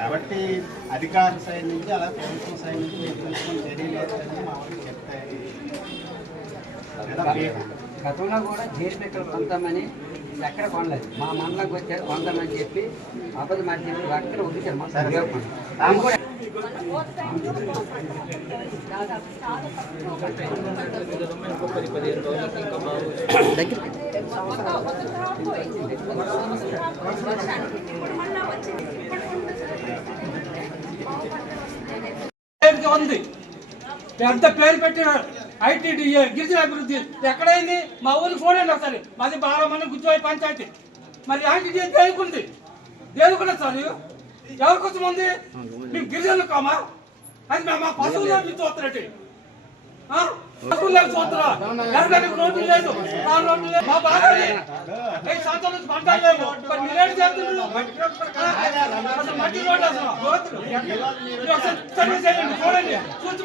కాబట్టి అధికార సైడ్ నుంచి అలా ప్రభుత్వం సైడ్ నుంచి మీరు తీసుకుని చర్యలు లేదని మా వాళ్ళు చెప్తాయి. గతంలో కూడా జీడిపిక్కలు కొంతమని ఎక్కడ కొనలేదు, మా మండలంకి వచ్చారు కొంతమని చెప్పి అబద్ధ మధ్య అక్కడ వదిలించారు. ఉంది పెద్ద పేరు పెట్టిన ఐటీడీఏ గిరిజన అభివృద్ధి ఎక్కడైంది? మా ఊరికి చూడండి ఒకసారి. మాది బాలమని గుజ్జువాయి పంచాయతీ. మరి ఐటీడీఏ దేనికుంది? దేనికున్నా సార్ ఎవరికోసం ఉంది? మేము గిరిజనులు కామా? అది మా పశువులు మీరు చూస్తున్నట్టు పశువులు చూస్తున్నా ఎవరికి నోట్లు లేదు, మా బాగా 5 సంవత్సరాల నుంచి పంటలు లేవు. మరి మీరేంటి చేస్తున్నారు? మట్టి రోడ్డు అసలు చూడండి చూసి